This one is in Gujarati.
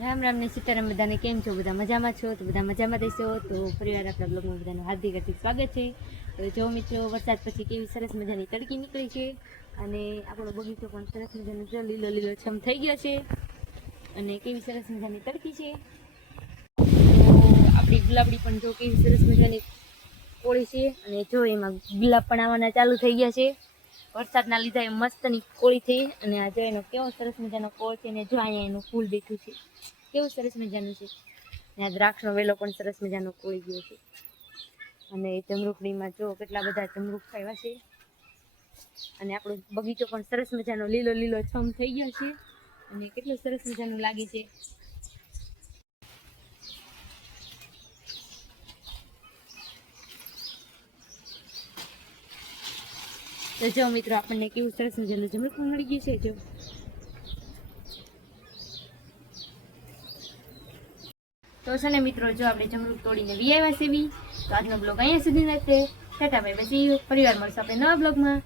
રામ રામ ને સીતારામ બધાને કેમ છો? બધા મજામાં છો? તો બધા મજામાં રહેશો તો ફરીવાર આપણા બ્લોગમાં બધાનું હાર્દિક સ્વાગત છે. તો જો મિત્રો, વરસાદ પછી કેવી સરસ મજાની તડકી નીકળી છે અને આપણો બગીચો પણ સરસ મજાનો જો લીલો લીલો છમ થઈ ગયો છે અને કેવી સરસ મજાની તડકી છે. તો આપણી ગુલાબડી પણ જો કેવી સરસ મજાની કોળી છે અને જો એમાં ગુલાબ પણ આવવાના ચાલુ થઈ ગયા છે. વરસાદના લીધે મસ્તની કોળી થઈ અને આ જો એનો કેવો સરસ મજાનો કોળ છે ને જો અહીંયા એનું ફૂલ બેઠું છે, કેવું સરસ મજાનું છે. ત્યાં દ્રાક્ષનો વેલો પણ સરસ મજાનો કોળી ગયો છે અને જમરૂખડીમાં જો કેટલા બધા જમરૂખ આવ્યા છે અને આપણો બગીચો પણ સરસ મજાનો લીલો લીલો છમ થઈ ગયો છે અને કેટલું સરસ મજાનું લાગે છે. તો જો મિત્રો, આપણને કેવું સરસ મજાનું જમરૂખ મળી ગયું છે. જો તો છે ને મિત્રો, જો આપણે જમરૂખ તોડીને વી આવ્યા છે. તો આજનો બ્લોગ અહીંયા સુધી રહેશે. Tata bye bye, C you. પરિવાર મળશે આપણે નવા બ્લોગમાં.